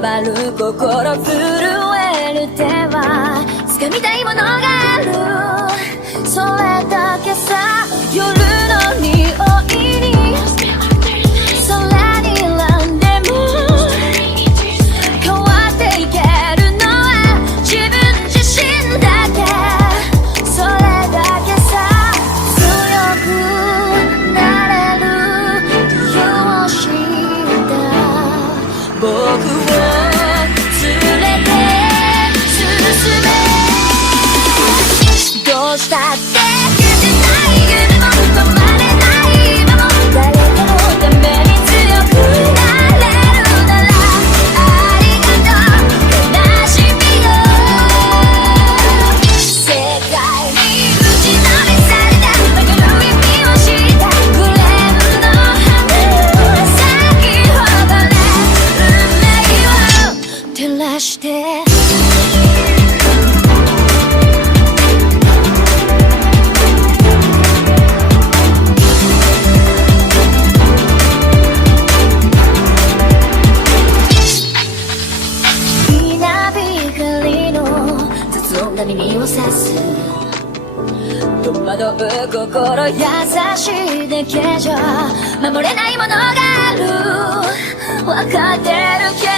回る心震える手は掴みたいものがある、それだけさ。夜の匂いに空に選んでも変わっていけるのは自分自身だけ、それだけさ。強くなれる理由を知った僕を連れて進め、どうしたって夢も止まれない今も誰かのために強くなれるならありがとう悲しみよ。世界に打ちのめされた曲の意味を知ったグレープの花咲き誇れ運命を照らして。耳を刺す戸惑う心優しいだけじゃ守れないものがある、分かってるけど